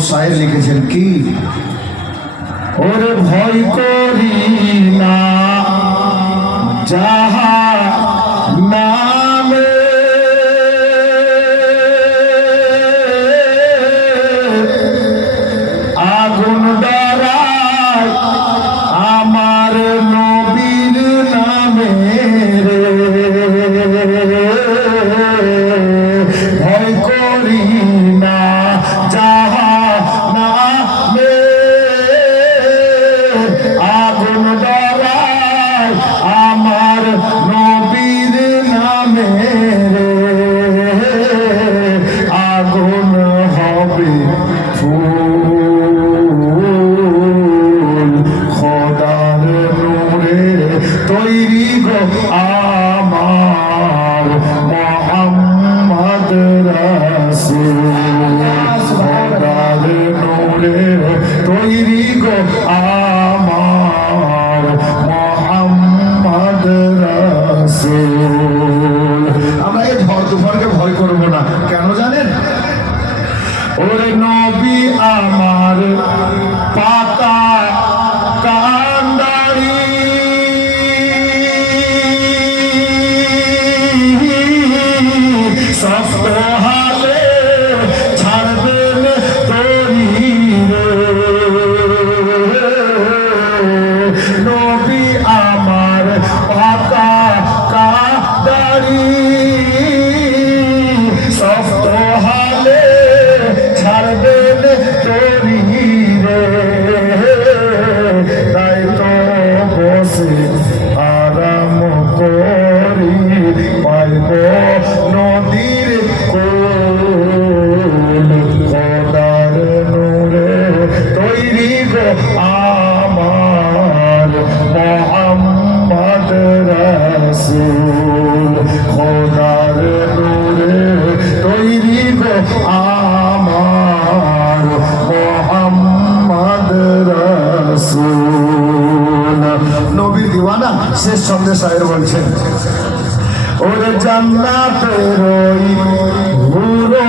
শায়ের লিখেছেন কি? ওরে ভয় করি না যাহা আগুন ডরায় আমার নবীর নামে আগুন হবে ফুল। খোদার তৈরি গো আমার মোহাম্মদ রাসূল ঝড় ভয় করব না। কেন জানেন? ওরে নবী আমার আমার মোহাম্মদ রাসূল, খোদার নূরে তৈরি গো আমার মোহাম্মদ রাসূল। নবীর দিওয়ানা শেষ ছন্দে শায়ের বলছেন, ওরে জান্নাতের ওই হুরো